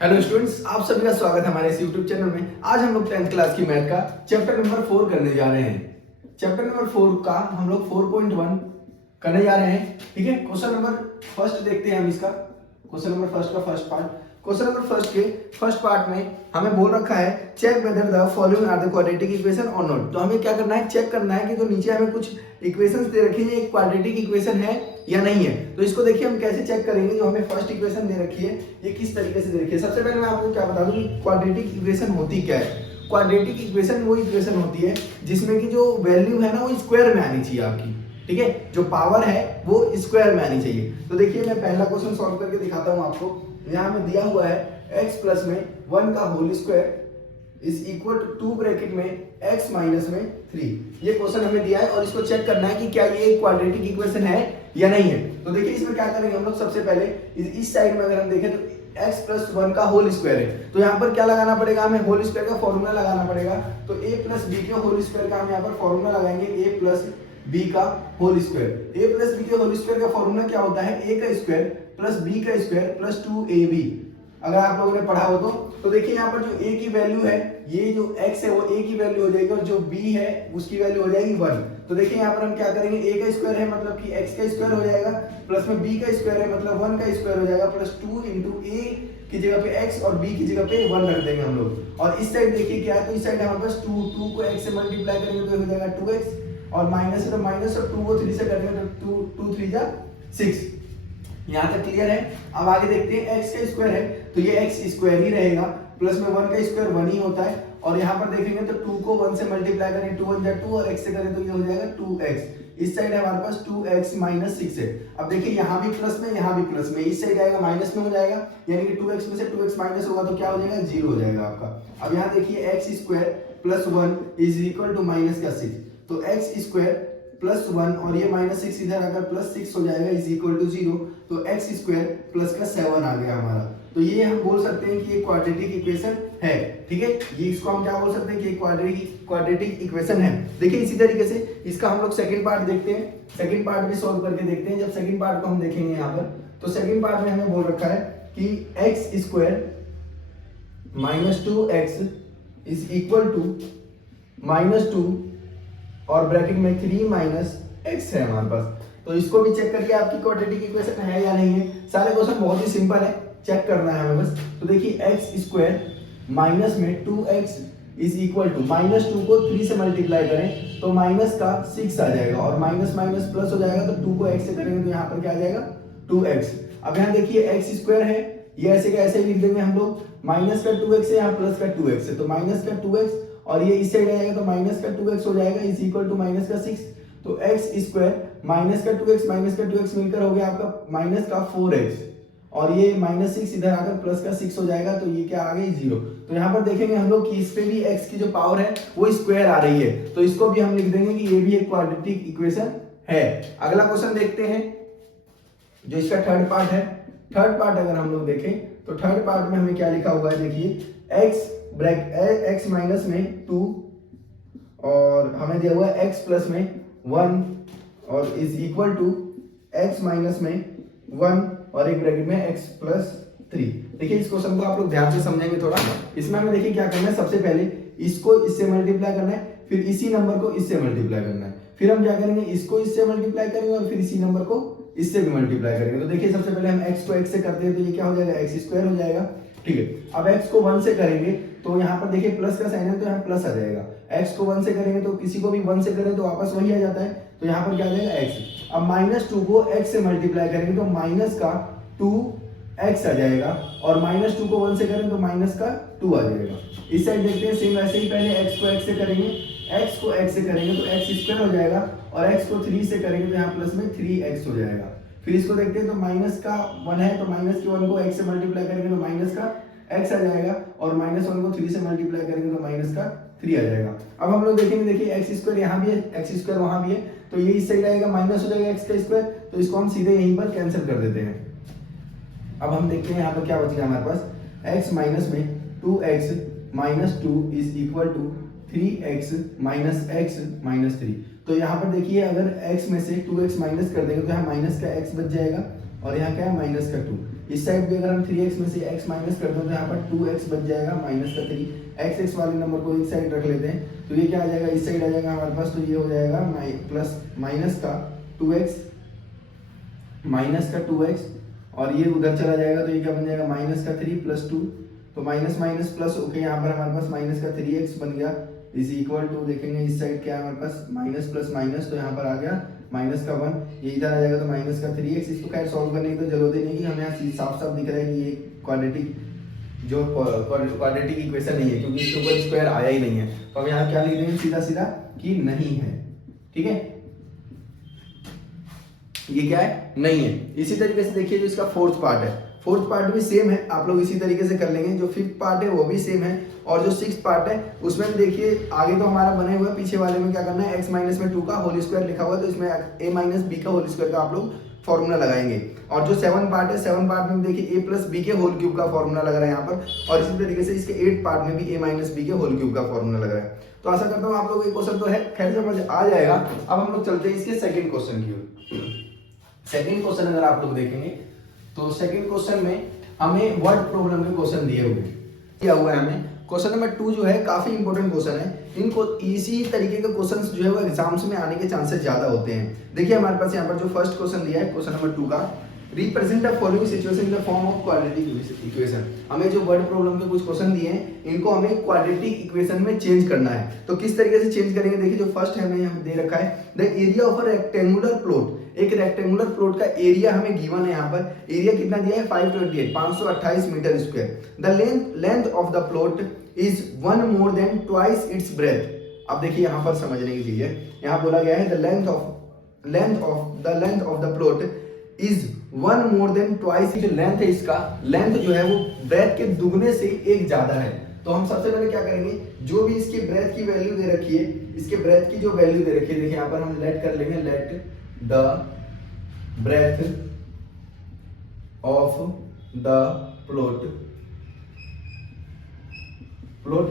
Hello students, आप सभी का स्वागत है हमारे इस यूट्यूब चैनल में। आज हम लोग 10th क्लास की मैथ का चैप्टर नंबर 4 करने जा रहे हैं। चैप्टर नंबर 4 का हम लोग 4.1 करने जा रहे हैं। ठीक है, क्वेश्चन नंबर फर्स्ट देखते हैं हम इसका। क्वेश्चन नंबर फर्स्ट का first part. Question number first के फर्स्ट पार्ट में हमें बोल रखा है check whether the following are the quadratic equation और नॉट। तो हमें क्या करना है, चेक करना है कि जो नीचे हमें कुछ इक्वेशंस दे रखी है एक क्वाड्रेटिक इक्वेशन है या नहीं है। तो इसको देखिए हम कैसे चेक करेंगे। जो हमें फर्स्ट इक्वेशन दे रखी है ये किस तरीके से दे रखी है। सबसे पहले मैं आपको क्या बता दूं कि क्वाड्रेटिक इक्वेशन होती क्या है। क्वाड्रेटिक इक्वेशन वो इक्वेशन होती है जिसमें कि जो वैल्यू है ना वो स्क्वायर में आनी चाहिए आपकी। ठीक है, जो पावर है वो स्क्वायर में आनी चाहिए। तो देखिए मैं पहला क्वेश्चन सॉल्व करके दिखाता हूं आपको। यहाँ में दिया हुआ है x प्लस में 1 का whole square is equal to bracket में x माइनस में 3। ये क्वेश्चन हमें दिया है और इसको चेक करना है कि क्या ये क्वाड्रेटिक इक्वेशन है या नहीं है। तो देखिए इसमें क्या करेंगे हम लोग। सबसे पहले इस साइड में अगर हम देखें तो x प्लस 1 का होल स्क्वायर है, तो यहाँ पर क्या लगाना पड़ेगा हमें, होल स्क्वायर का फॉर्मूला लगाना पड़ेगा। तो a प्लस बी के होल स्क्वायर का हम यहाँ पर फॉर्मूला लगाएंगे, a प्लस बी का whole square. a plus B के होल स्क्वायर का फॉर्मूला क्या होता है, a का स्क्वायर प्लस b का स्क्वायर प्लस 2ab। अगर आप लोगों ने पढ़ा हो तो देखिए यहाँ पर जो a की वैल्यू है, ये जो x है वो a की वैल्यू हो जाएगी और जो b है उसकी वैल्यू हो जाएगी 1। तो देखिए यहाँ पर हम क्या करेंगे, a का स्क्वायर है मतलब कि x का स्क्वायर हो जाएगा, प्लस में b का स्क्वायर है मतलब 1 का स्क्वायर हो जाएगा, प्लस 2 इंटू a की जगह पे x और b की जगह पे 1 रख देंगे हम लोग। और इस साइड देखिए क्या है, तो इस साइड हमारे पास 2 को x से मल्टीप्लाई करेंगे तो हो जाएगा 2x और माइनस है तो माइनस और 2 को 3 से करेंगे तो 2 3 जा 6। यहाँ तक क्लियर है। अब आगे देखते हैं, x का स्क्वायर है तो ये x स्क्वायर ही रहेगा, प्लस में 1 का स्क्वायर 1 ही होता है। और यहाँ पर देखेंगे तो 2 को 1 से मल्टीप्लाई करें 2 1 जा 2 और x से करें तो ये हो जाएगा 2x। इस साइड है हमारे पास 2x माइनस 6 है। अब देखिए यहाँ भी प्लस में यहाँ भी प्लस में, इस साइड आएगा माइनस में हो जाएगा, यानी कि 2x में से 2x माइनस होगा तो क्या हो जाएगा, 0 हो जाएगा आपका। अब यहाँ देखिए x square plus 1 is equal to minus का 6। तो x स्क्वायर प्लस 1 और ये माइनस 6 इधर अगर प्लस 6 हो जाएगा इज इक्वल टू 0। तो x स्क्वायर प्लस का 7 आ गया हमारा। तो ये हम बोल सकते हैं कि ये क्वाड्रेटिक इक्वेशन है। ठीक है, ये इसको हम क्या बोल सकते हैं कि क्वाड्रेटिक इक्वेशन है। देखिए इसी तरीके से इसका हम लोग सेकंड पार्ट देखते हैं। सेकंड पार्ट भी सॉल्व करके देखते हैं। जब सेकंड पार्ट को हम देखेंगे यहाँ पर, तो सेकंड पार्ट में हमें बोल रखा है कि x square minus 2x is equal to minus 2 और ब्रैकेट में 3 माइनस x है हमारे पास। तो इसको भी चेक करिए आपकी क्वाड्रेटिक इक्वेशन है या नहीं है। सारे क्वेश्चन बहुत ही सिंपल है, चेक करना है हमें बस। तो देखिए x स्क्वायर माइनस में 2x is equal to minus 2 को 3 से मल्टीप्लाई करें तो माइनस का 6 आ जाएगा और माइनस माइनस प्लस हो जाएगा, तो 2 को x से करेंगे तो यहाँ पर क्या आ जाएगा 2x। अब यहाँ देखिए x स्क्वायर है, ये ऐसे का ऐसे ही लिख देंगे हम लोग, माइनस का 2x है यहाँ प्लस का 2x है, तो माइनस का 2x और ये इस साइड आएगा तो माइनस का 2x हो जाएगा इज इक्वल टू माइनस का 6। तो x स्क्वायर माइनस का 2x मिलकर हो गया आपका माइनस का 4x और ये माइनस 6 इधर आकर प्लस का 6 हो जाएगा, तो ये क्या आ गई 0। तो यहाँ पर देखेंगे हम लोग कि इस पे भी x की जो पावर है वो स्क्वायर आ रही है, तो इसको भी हम लिख देंगे कि ये भी एक क्वाड्रेटिक इक्वेशन है। अगला क्वेश्चन देखते हैं जो इसका थर्ड पार्ट है। थर्ड पार्ट अगर हम लोग देखें तो थर्ड पार्ट में हमें क्या लिखा हुआ है, देखिए x माइनस में 2 और हमें दिया हुआ है x प्लस में 1 और is equal to x minus में 1 और एक ब्रैकेट में x प्लस 3। देखिए इस क्वेश्चन को आप लोग ध्यान से समझेंगे थोड़ा। इसमें हमें देखिए क्या करना है, सबसे पहले इसको इससे मल्टीप्लाई करना है, फिर इसी नंबर को इससे मल्टीप्लाई करना है, फिर हम क्या करेंगे इसको इससे मल्टीप्लाई करेंगे और फिर इसी नंबर को इससे भी मल्टीप्लाई करेंगे। तो देखिए सबसे पहले हम x को x से करते हैं तो ये क्या हो जाएगा, x स्क्वायर हो जाएगा। ठीक है, अब x को 1 से करेंगे तो यहाँ पर देखिए प्लस का साइन है तो यहाँ प्लस आ जाएगा। x को 1 से करेंगे तो किसी को भी 1 से करें तो वापस वही आ जाता है, तो यहाँ पर क्या आ जाएगा x। अब माइनस 2 को x से मल्टीप्लाई करेंगे तो माइनस का 2x आ जाएगा और माइनस 2 को 1 से करें तो माइनस का 2 आ जाएगा। इस साइड देखते हैं सेम वैसे ही, पहले x को x से करेंगे, x को x से करेंगे तो x स्क्वायर हो जाएगा और x को 3 से करेंगे तो यहाँ प्लस में 3x हो जाएगा। फिर इसको देखते हैं तो माइनस का 1 है तो माइनस के 1 को x से मल्टीप्लाई करेंगे तो माइनस का x आ जाएगा और माइनस 1 को 3 से मल्टीप्लाई करेंगे तो माइनस का 3 आ जाएगा। अब हम लोग देखेंगे, देखिए x स्क्वायर यहाँ भी है x स्क्वायर वहाँ भी है, तो ये इस साइड आएगा माइनस हो जाएगा x का स्क्वायर, तो इसको हम सीधे यहीं पर कैंसिल कर देते हैं। अब हम देखते हैं यहाँ पर क्या बचेगा हमारे पास, x माइनस में 2x minus 2 is equal to 3x minus x minus 3। तो यहाँ पर देखिए अगर x में से 2x माइनस कर देंगे तो यहाँ माइनस का x बच जाएगा और यहाँ क्या है माइनस का 2। इस साइड भी अगर हम 3x में से x माइनस कर दें तो यहाँ पर 2x बच जाएगा माइनस का 3 x वाले नंबर को एक साइड रख लेते हैं तो ये क्या आ जाएगा, इस साइड आ जाएगा हमारे पास, तो ये हो जाएगा प्लस माइनस का 2x माइनस का 2x और ये उधर चला जाएगा तो ये क्या बन जाएगा माइनस का 3 प्लस 2, तो माइनस माइनस प्लस ओके, यहाँ पर हमारे पास माइनस का 3x बन गया इज इक्वल टू, देखेंगे इस साइड क्या है हमारे पास माइनस प्लस माइनस, तो यहाँ पर आ गया माइनस का 1, ये इधर आ जाएगा तो माइनस का 3x। इसको खैर सॉल्व करने की तो जरूरत ही नहीं कि हमें यहाँ साफ साफ दिख रहा है कि ये क्वाड्रेटिक इक्वेशन नहीं है क्योंकि इसके ऊपर स्क्वायर आया ही नहीं है, तो हम यहाँ क्या लिख देंगे सीधा सीधा कि नहीं है। ठीक है, ये क्या है, नहीं है। इसी तरीके से देखिए जो इसका फोर्थ पार्ट है, फोर्थ पार्ट भी सेम है, आप लोग इसी तरीके से कर लेंगे। जो फिफ्थ पार्ट है वो भी सेम है और जो सिक्स्थ पार्ट है उसमें भी देखिए आगे तो हमारा बने हुए, पीछे वाले में क्या करना है, x माइनस में 2 का होल स्क्वायर लिखा हुआ है तो इसमें a माइनस बी का होल स्क्वायर का आप लोग फॉर्मूला लगाएंगे। और जो 7 पार्ट है, 7 पार्ट में देखिए a प्लस बी के होल क्यूब का फॉर्मूला लग रहा है यहाँ पर, और इसी तरीके से इसके 8 पार्ट में भी a माइनस बी के होल क्यूब का फॉर्मूला लग रहा है। तो आशा करता हूँ आप लोग ये क्वेश्चन तो है खैर समझ आ जाएगा। अब हम लोग चलते हैं इसके सेकेंड क्वेश्चन की ओर। सेकेंड क्वेश्चन अगर आप लोग देखेंगे तो सेकेंड क्वेश्चन में हमें वर्ड प्रॉब्लम के क्वेश्चन दिए हुए दिया हुआ है हमें। क्वेश्चन नंबर 2 जो है काफी इंपॉर्टेंट क्वेश्चन है, इनको इसी तरीके के क्वेश्चंस जो है वो एग्जाम्स में आने के चांसेस ज्यादा होते हैं। देखिए हमारे पास यहाँ पर जो फर्स्ट क्वेश्चन दिया है क्वेश्चन नंबर 2 का, represent the following situation in the form of quadratic equation. हमें जो वर्ड प्रॉब्लम के कुछ क्वेश्चन दिए हैं इनको हमें क्वाड्रेटिक इक्वेशन में चेंज करना है। तो किस तरीके से चेंज करेंगे, देखिए जो फर्स्ट है हमें यहाँ दे रखा है, the area of a rectangular plot. एक रेक्टेंगुलर प्लॉट का एरिया हमें गिवन है, यहाँ पर एरिया कितना दिया है 528 metre square. The length of the plot is 1 more than twice its breadth. अब देखिए यहाँ पर समझने की चीज है, यहाँ बोला गया है the length of the plot is 1 more than twice. जो लेंथ है इसका, लेंथ जो है वो ब्रेथ के दुगने से एक ज्यादा है। तो हम सबसे पहले क्या करेंगे, जो भी इसकी ब्रेथ की वैल्यू दे रखी है, इसके ब्रेथ की जो वैल्यू दे रखी है, देखिए यहाँ पर हम लेट कर लेंगे, let the breadth of the plot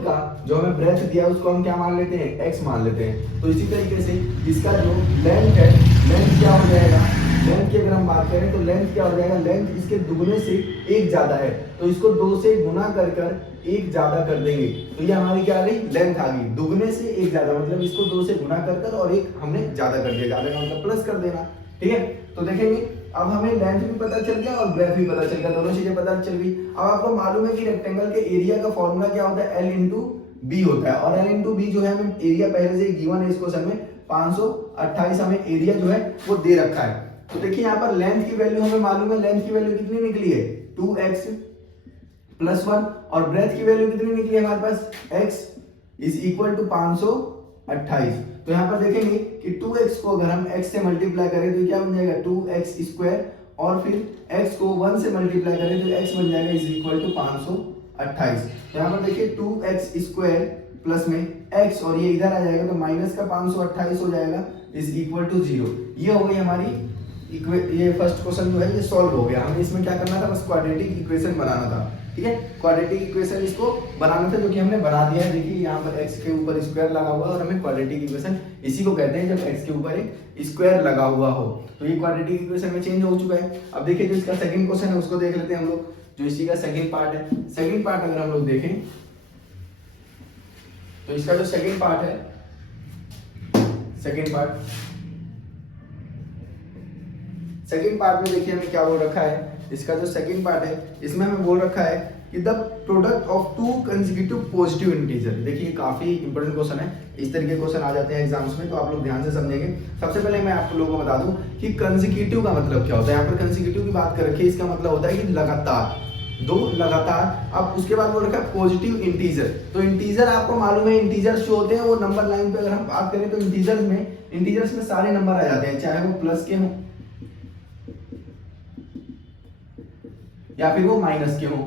का जो हमें ब्रेथ दिया है उसको हम क्या मान लेते हैं, x मान लेते हैं। तो इसी तरीके से इसका जो लेंथ है, लेंथ क्या हो जाएगा, लेंथ की अगर हम बात करें तो लेंथ क्या हो जाएगा, लेंथ इसके दुगने से एक ज्यादा है तो इसको 2 से गुना कर कर एक ज्यादा कर देंगे, तो ये हमारी क्या आ गई, लेंथ आ गई। दुगने से एक ज्यादा मतलब इसको 2 से गुना कर कर और एक हमने ज्यादा कर दिया, ज्यादा का मतलब प्लस कर देना। ठीक है, तो देखेंगे अब हमें लेंथ भी पता चल गया और ब्रेथ भी पता चल गया, दोनों चीजें पता चल गई। अब आपको मालूम है कि रेक्टेंगल के एरिया का फॉर्मूला क्या होता है, L इंटू बी होता है, और L इंटू बी जो है हमें एरिया पहले से गिवन है इस क्वेश्चन में 528 हमें एरिया जो है वो दे रखा है। तो देखिए यहाँ पर लेंथ की वैल्यू हमें मालूम है, लेंथ की वैल्यू कितनी निकली है 2x प्लस 1, और ब्रेथ की वैल्यू कितनी निकली है हमारे पास, x इज इक्वल टू 528। तो यहाँ पर देखेंगे कि 2x को अगर हम x से मल्टीप्लाई करें तो क्या बन जाएगा 2x स्क्वायर, और फिर x को 1 से मल्टीप्लाई करें तो x बन जाएगा इज इक्वल टू 528। तो यहाँ पर देखिए 2x स्क्वायर प्लस में x और ये इधर आ जाएगा तो माइनस का 528 हो जाएगा इज इक्वल टू 0। ये हो गई हमारी ये फर्स्ट क्वेश्चन जो है ये सॉल्व हो गया। हमें इसमें क्या करना था, बस क्वाड्रेटिक इक्वेशन बनाना था। ठीक है, क्वाड्रेटिक इक्वेशन इसको बनाना था जो कि हमने बना दिया है। देखिए यहाँ पर x के ऊपर स्क्वायर लगा हुआ है और हमें क्वाड्रेटिक इक्वेशन इसी को कहते हैं जब x के ऊपर एक स्क्वायर लगा हुआ हो। तो ये क्वाड्रेटिक इक्वेशन में चेंज हो चुका है। अब देखिए जो इसका सेकंड क्वेश्चन है उसको देख लेते हैं हम लोग, जो इसी का सेकंड पार्ट है। सेकंड पार्ट अगर हम लोग देखें तो इसका जो सेकंड पार्ट है, सेकंड पार्ट में देखिए हमें क्या बोल रखा है, इसका जो सेकंड पार्ट है इसमें हमें बोल रखा है कि the product of 2 consecutive positive integer. देखिए काफी इंपॉर्टेंट क्वेश्चन है, इस तरीके के क्वेश्चन आ जाते हैं एग्जाम्स में, तो आप लोग ध्यान से समझेंगे। सबसे पहले मैं आप लोगों को बता दूं कि कंसेक्यूटिव का मतलब क्या होता है। यहाँ पर कंसेक्यूटिव की बात कर रखी है, इसका मतलब होता है कि लगातार, 2 लगातार। अब उसके बाद बोल रखा है पॉजिटिव इंटीजर। तो इंटीजर आपको मालूम है, इंटीजर्स जो होते हैं वो नंबर लाइन पे अगर हम बात करें तो इंटीजर्स में सारे नंबर आ जाते हैं, चाहे वो प्लस के हों या फिर वो माइनस के हों,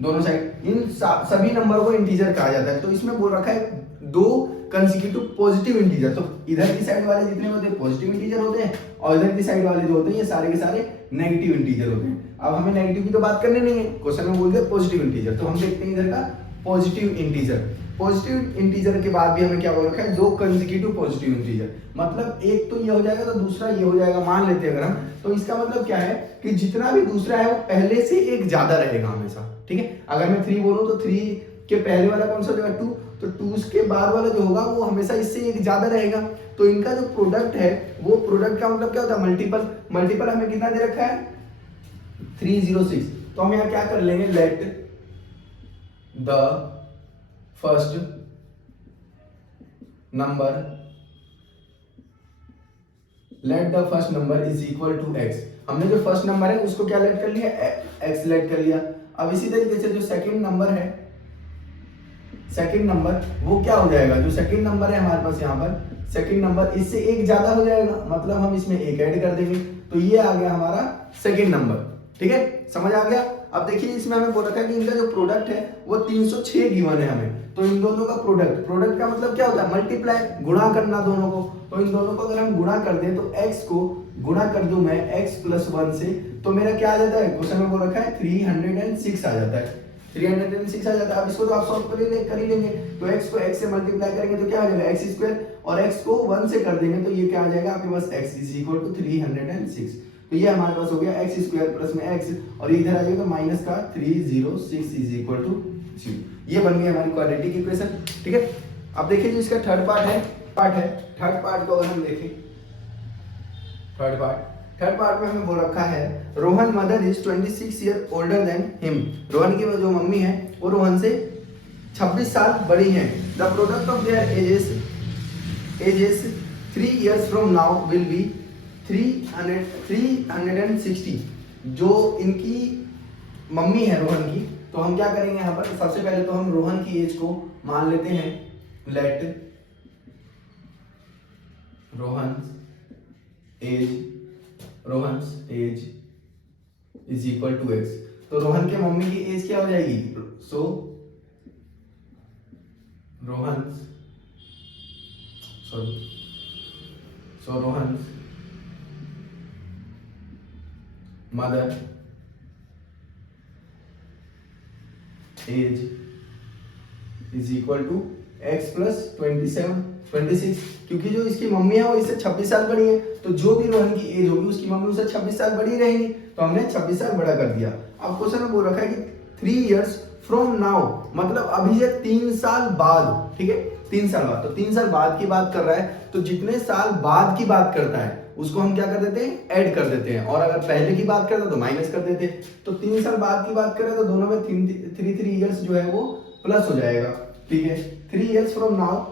दोनों साइड इन सभी नंबर को इंटीजर कहा जाता है। तो इसमें बोल रखा है 2 कंसेक्यूटिव पॉजिटिव इंटीजर। तो इधर की साइड वाले जितने होते हैं पॉजिटिव इंटीजर होते हैं और इधर की साइड वाले जो होते हैं ये सारे के सारे नेगेटिव इंटीजर होते हैं। अब हमें नेगेटिव की तो बात करनी नहीं है, क्वेश्चन में बोल दिया पॉजिटिव इंटीजर। तो हम देखते हैं इधर का पॉजिटिव इंटीजर। पॉजिटिव इंटीजर के बाद भी हमें क्या बोल रखा है, दो कंसेक्यूटिव पॉजिटिव इंटीजर, मतलब एक तो ये हो जाएगा तो दूसरा ये हो जाएगा, मान लेते हैं अगर हम, तो इसका मतलब क्या है कि जितना भी दूसरा है वो पहले से एक ज्यादा रहेगा हमेशा, ठीक है। अगर मैं 3 बोलूं तो 3 के पहले वाला कौन सा हो जाएगा 2, तो 2 के बाद वाला जो होगा वो हमेशा इससे एक ज्यादा रहेगा। तो इनका जो प्रोडक्ट है वो प्रोडक्ट का मतलब क्या होता है, मल्टीपल। मल्टीपल हमें कितना दे रखा है 306, तो हम यहाँ क्या कर लेंगे, let the first number is equal to x। हमने जो फर्स्ट नंबर है उसको क्या लेट कर लिया, x लेट कर लिया। अब इसी तरीके से जो सेकंड नंबर है, सेकंड नंबर वो क्या हो जाएगा, जो सेकंड नंबर है हमारे पास यहाँ पर सेकंड नंबर इससे एक ज्यादा हो जाएगा, मतलब हम इसमें एक ऐड कर देंगे, तो ये आ गया हमारा सेकंड नंबर, ठीक है, समझ आ गया। अब देखिए इसमें हमें बोल रखा है कि इनका जो प्रोडक्ट है वो 306 गिवन है हमें, तो इन दोनों का प्रोडक्ट का मतलब क्या होता है, मल्टीप्लाई, गुणा करना दोनों को। तो इन दोनों को अगर हम गुणा कर दें तो x को गुणा कर दूं मैं x + 1 से, तो मेरा क्या आ जाता है, क्वेश्चन में बोल रखा है 306 आ जाता है, 306 आ जाता है। अब इसको तो आप सॉल्व कर ही लेंगे, तो x को x से मल्टीप्लाई करेंगे तो क्या हो जाएगा x², और x को 1 से कर देंगे तो ये क्या आ जाएगा आपके पास x = 306। तो ये हमारे पास हो गया x² प्लस में x, और इधर आ जाएगा माइनस का 306 = 0। ये बन गई हमारी क्वाड्रेटिक इक्वेशन, ठीक है। अब देखिए जो इसका थर्ड पार्ट है, थर्ड पार्ट को अगर हम देखें, थर्ड पार्ट में हमें बोल रखा है Rohan mother is 26 year older than him. Rohan की जो मम्मी है वो रोहन से 26 साल बड़ी हैं। The product of their edges 3 years from now will be 360। जो इनकी मम्मी है रोहन की, तो हम क्या करेंगे यहाँ पर, सबसे पहले तो हम रोहन की एज को मान लेते हैं, let Rohan's age is equal to x। तो रोहन के मम्मी की एज क्या हो जाएगी, so Rohan's mother age is equal to x + 26, क्योंकि जो इसकी मम्मी है वो इससे 26 साल बड़ी है, तो जो भी रोहन की एज होगी उसकी मम्मी उससे 26 साल बड़ी रहेगी, तो हमने 26 साल बड़ा कर दिया। अब क्वेश्चन में बोल रखा है कि 3 years फ्रॉम नाउ, मतलब अभी से 3 साल बाद, ठीक है, 3 साल बाद, तो 3 साल बाद की बात कर रहा है, तो जितने साल बाद की बात करता है उसको हम क्या कर देते हैं, ऐड कर देते हैं, और अगर पहले की बात करता तो माइनस कर देते हैं। तो 3 साल बाद की बात करें तो दोनों में 3 years जो है वो प्लस हो जाएगा, ठीक है। 3 years फ्रॉम नाउ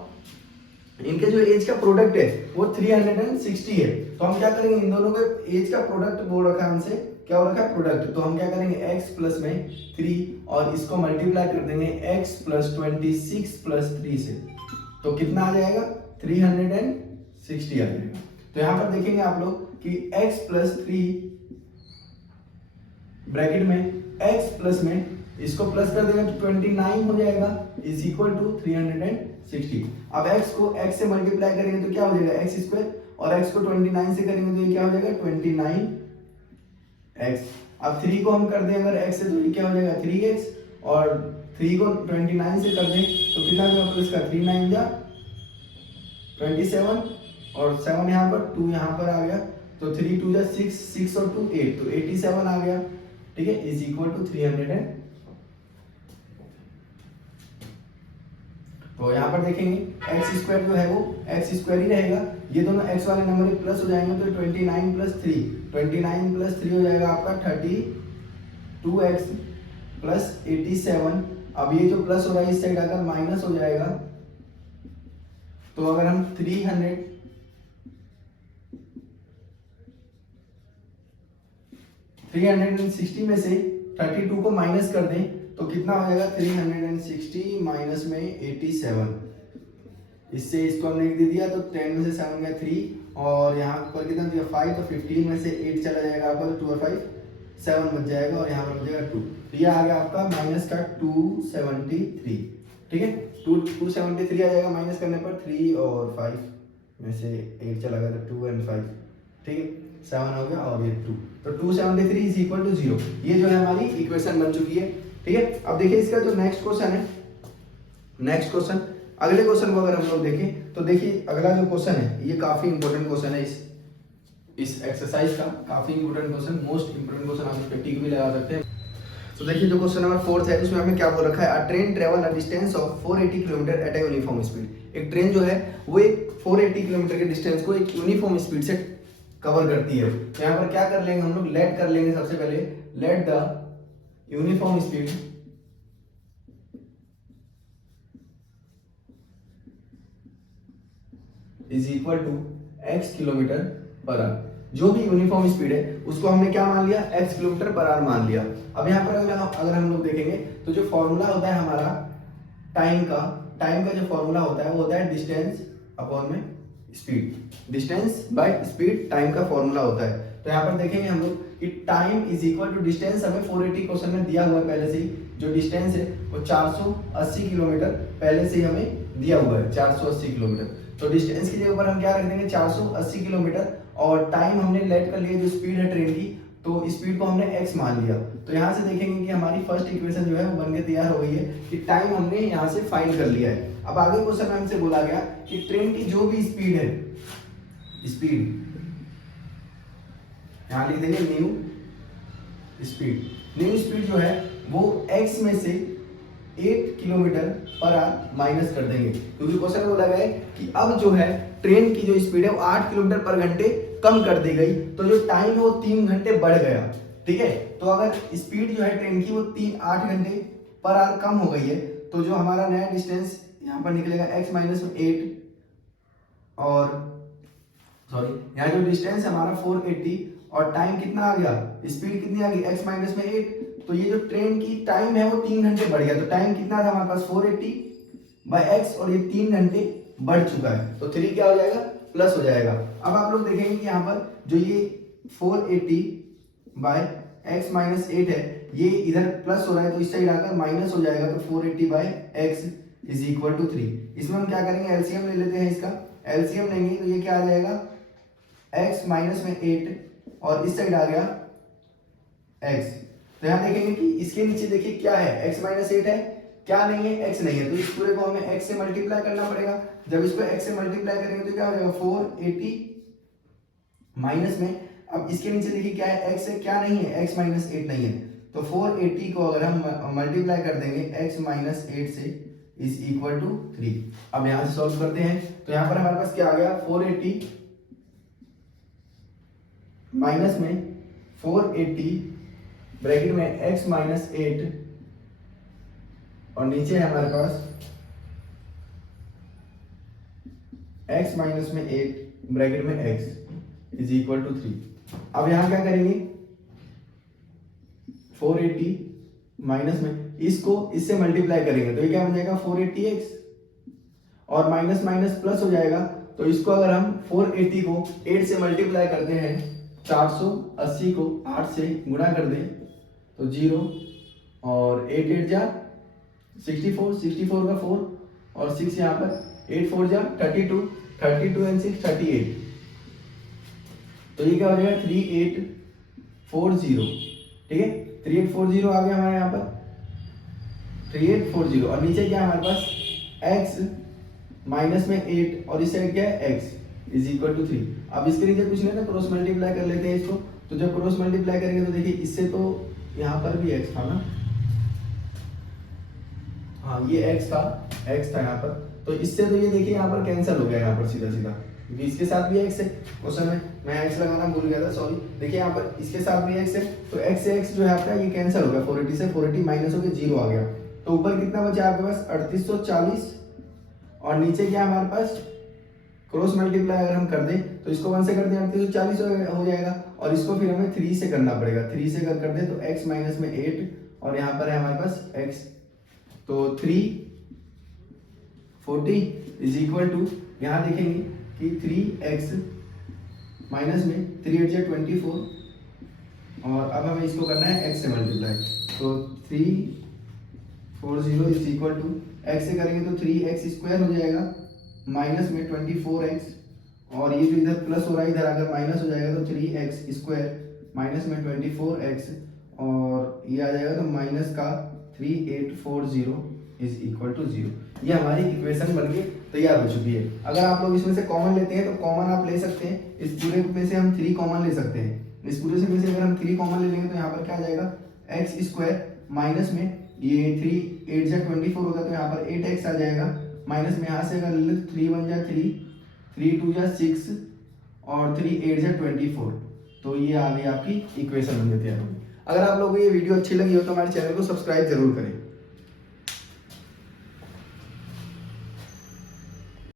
इनके जो एज का प्रोडक्ट है वो 360 है, तो हम क्या करेंगे, इन दोनों के एज का प्रोडक्ट बोल रखा है हमसे, क्या हो रखा है, प्रोडक्ट, तो हम क्या करेंगे x प्लस में 3 और इसको मल्टीप्लाई कर देंगे x + 26 + 3 से, तो कितना आ जाएगा 360 आ जाएगा। तो यहाँ पर देखेंगे आप लोग कि x + 3 ब्रैकेट में x प्लस में इसको प्लस कर देंगे तो 29 हो जाएगा = 360। अब x को x से मल्टीप्लाई करेंगे तो क्या हो जाएगा x², और x को 29 से करेंगे तो ये क्या हो जाएगा 29x। अब 3 को हम कर दें अगर x से तो ये क्या हो जाएगा 3x, और 3 को 29 से कर दें तो कितना हो जाएगा, प्लस का 3 9 जा 27, और 7 यहाँ पर 2 यहाँ पर आ गया, तो 3 2 जा 6 6 और 2 8, तो 87 आ गया, ठीक है, = 300। तो यहाँ पर देखेंगे x² जो है वो x² ही रहेगा, ये दोनों x वाले नंबर प्लस हो जाएंगे, तो 29 + 3 हो जाएगा आपका 32x + 87। अब ये जो प्लस हो रहा है इस साइड अगर माइनस हो जाएगा, तो अगर हम 360 में से 32 को माइनस कर दें तो कितना हो जाएगा 360 माइनस में 87, इससे इसको हमने दे दिया, तो 10 में से 7 गया 3, और यहाँ पर कितना दिया 5, तो 15 में से 8 चला जाएगा आपका, 2 और 5 7 बच जाएगा, और यहाँ पर बच जाएगा 2, तो ये आ गया आपका माइनस का 273, ठीक है, 273 आ जाएगा, माइनस करने पर 3 और 5 में से 8 चला गया, तो 2 और 5, ठीक है, 7 हो गया, और ये 2, तो 273 = 0। ये जो है हमारी इक्वेशन बन चुकी है, ठीक है। अब देखिए इसका जो नेक्स्ट क्वेश्चन है नेक्स्ट क्वेश्चन, अगले क्वेश्चन को अगर हम लोग देखें तो देखिए अगला जो क्वेश्चन है ये काफी इंपॉर्टेंट क्वेश्चन है इस एक्सरसाइज का, काफी important question, most important question, आप इस पे टिक भी लगा सकते हैं। तो देखिए जो क्वेश्चन नंबर 4 है उसमें हमें क्या बोल रखा है, a train travel a distance of 480 kilometre at a uniform speed. एक ट्रेन जो है वो एक 480 किलोमीटर के डिस्टेंस को एक यूनिफॉर्म स्पीड से कवर करती है। तो यहाँ पर क्या कर लेंगे हम लोग, लेट कर लेंगे सबसे पहले, let the uniform speed is equal to x kilometre per hour. जो भी यूनिफॉर्म स्पीड है उसको हमने क्या मान लिया, x किलोमीटर पर आवर मान लिया। अब यहाँ पर अगर हम लोग देखेंगे तो जो फॉर्मूला होता है हमारा टाइम का जो फॉर्मूला होता है वो होता है डिस्टेंस अपॉन में speed, distance by speed time का फॉर्मूला होता है। तो यहाँ पर देखेंगे हम लोग कि time is equal to distance, हमें 480 क्वेश्चन में दिया हुआ है पहले से ही, जो डिस्टेंस है वो 480 किलोमीटर पहले से ही हमें दिया हुआ है, 480 किलोमीटर। तो डिस्टेंस की जगह पर हम क्या रख देंगे 480 किलोमीटर, और टाइम हमने लेट कर लिया जो स्पीड है ट्रेन की, तो स्पीड को हमने x मान लिया। तो यहाँ से देखेंगे कि हमारी फर्स्ट इक्वेशन जो है वो बनके तैयार हो गई है कि टाइम हमने यहाँ से फाइंड कर लिया है। अब आगे क्वेश्चन में हमसे बोला गया कि ट्रेन की जो भी स्पीड है, स्पीड यहाँ लिख देंगे न्यू स्पीड जो है वो x में से 8 किलोमीटर पर आवर माइनस कर देंगे, क्योंकि क्वेश्चन में बोला गया है कि अब जो है ट्रेन की जो स्पीड है वो 8 किलोमीटर पर घंटे कम कर दी गई, तो जो टाइम है वो 3 घंटे बढ़ गया। ठीक है, तो अगर स्पीड जो है ट्रेन की वो 8 घंटे पर आवर कम हो गई है, तो जो हमारा नया डिस्टेंस यहाँ पर निकलेगा x माइनस में 8, और सॉरी यहाँ जो डिस्टेंस है हमारा 480, और टाइम कितना आ गया, स्पीड कितनी आ गई x माइनस में 8, तो ये जो ट्रेन की टाइम है वो 3 घंटे बढ़ गया। तो टाइम कितना था हमारे पास 480 बाय x, और ये 3 घंटे बढ़ चुका है, तो 3 क्या हो जाएगा, प्लस हो जाएगा। अब आप लोग देखेंगे कि यहाँ पर जो ये 480 बाय x माइनस 8 है, ये इधर प्लस हो रहा है तो इस साइड आकर माइनस हो जाएगा, तो 480 by x is equal to 3। इसमें हम क्या करेंगे, एलसीएम ले लेते हैं, इसका एलसीएम लेंगे तो ये क्या आ जाएगा x माइनस में 8, और इस साइड आ गया x। तो यहाँ देखेंगे कि इसके नीचे देखिए क्या है, x माइनस 8 है, क्या नहीं है, x नहीं है, तो इस पूरे को हमें x से मल्टीप्लाई करना पड़ेगा। जब इसको x से मल्टीप्लाई करेंगे तो क्या हो जाएगा 480 माइनस में, अब इसके नीचे देखिए क्या है, x है, क्या नहीं है, x माइनस 8 नहीं है, तो 480 को अगर हम मल्टीप्लाई कर देंगे x माइनस 8 से इज इक्वल टू 3। अब यहाँ से सॉल्व करते हैं, तो यहाँ पर हमारे पास क्या आ गया, 480 माइनस में 480 ब्रैकेट में x माइनस 8, और नीचे है हमारे पास x माइनस में 8 ब्रैकेट में x इज इक्वल टू 3। अब यहां क्या करेंगे, 480 माइनस में इसको इससे मल्टीप्लाई करेंगे तो ये क्या बन जाएगा 480x, और माइनस माइनस प्लस हो जाएगा, तो इसको अगर हम 480 को 8 से मल्टीप्लाई करते हैं, 480 को 8 से गुणा कर दें तो 0, और 8 8 जा 64, 64 का 4, और 6 यहाँ पर 8 4 जा 32, 32 एंड 6 38, तो ये क्या हो जाएगा 3840। ठीक है, 3840 आ गया हमारे यहाँ पर 3840, और नीचे क्या है हमारे पास x माइनस में 8, और इस साइड क्या है x इज इक्वल टू 3। अब इसके नीचे कुछ नहीं था, क्रॉस मल्टीप्लाई कर लेते हैं इसको, तो जब क्रॉस मल्टीप्लाई करेंगे तो देखिए इससे तो यहाँ पर भी x था ना, हाँ ये x था यहाँ पर, तो इससे तो ये देखिए यहाँ पर कैंसिल हो गया यहाँ पर सीधा सीधा, क्योंकि इसके साथ भी x है, क्वेश्चन में मैं x लगाना भूल गया था, सॉरी। देखिए यहाँ पर इसके साथ भी x है, तो x से x जो है आपका ये कैंसिल हो गया, 480 से 480 माइनस हो गया 0 आ गया, तो ऊपर कितना बचा आपके पास 3840, और नीचे क्या हमारे पास क्रॉस मल्टीप्लाई अगर हम कर दें तो इसको 1 से कर दें 3840 हो जाएगा, और इसको फिर हमें 3 से करना पड़ेगा, 3 से कर दें तो x माइनस में 8, और यहाँ पर है हमारे पास x, तो 340 इज इक्वल टू, यहाँ देखेंगे कि 3x माइनस में 3 8 24, और अब हमें इसको करना है x से मल्टीप्लाई, तो 340 इज इक्वल टू x से करेंगे तो 3x स्क्वायर हो जाएगा माइनस में 24x, और ये जो इधर प्लस हो रहा है इधर अगर माइनस हो जाएगा तो 3x स्क्वायर माइनस में 24x, और ये आ जाएगा तो माइनस का 3840 इज इक्वल टू 0। ये हमारी इक्वेशन बन के तैयार हो चुकी है। अगर आप लोग इसमें से कॉमन लेते हैं तो कॉमन आप ले सकते हैं, इस पूरे में से हम 3 कॉमन ले सकते हैं। इस पूरे से में से अगर हम 3 कॉमन ले लेंगे तो यहाँ पर क्या आ जाएगा, एक्स स्क्वायर माइनस में ये 3 8 जा 24 होगा तो यहाँ पर 8x आ जाएगा, माइनस में यहाँ से अगर 3 1 जा 3 3 2 जा 6 और 3 8 जा 24, तो ये आ गई आपकी इक्वेशन बन के तैयार होगी। अगर आप लोगों को ये वीडियो अच्छी लगी हो तो हमारे चैनल को सब्सक्राइब जरूर करें।